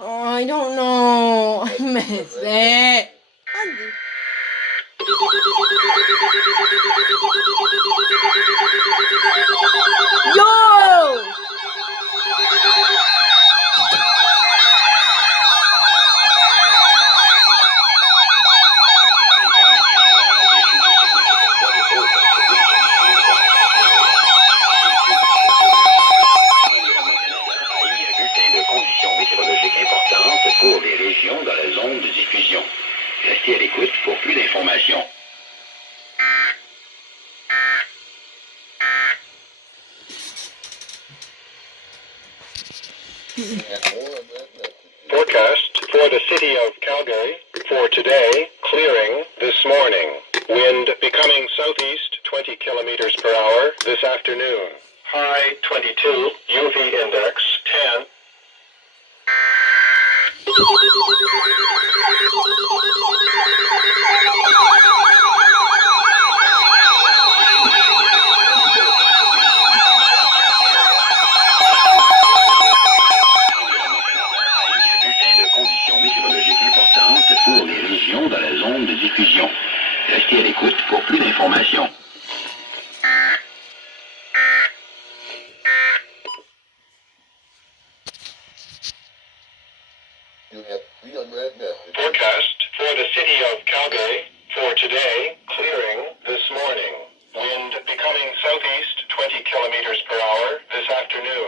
Oh, I don't know. I missed it. Yo! Météorologique importante pour les régions dans la zone de diffusion. Restez à l'écoute pour plus d'informations. Forecast for the city of Calgary for today, clearing this morning. Wind becoming southeast 20 kilometers per hour this afternoon. High 22, UV index 10. Conditions météorologiques importantes pour les régions dans la zone de diffusion. Restez à l'écoute pour plus d'informations. Forecast for the city of Calgary for today, clearing this morning. Wind becoming southeast 20 kilometers per hour this afternoon.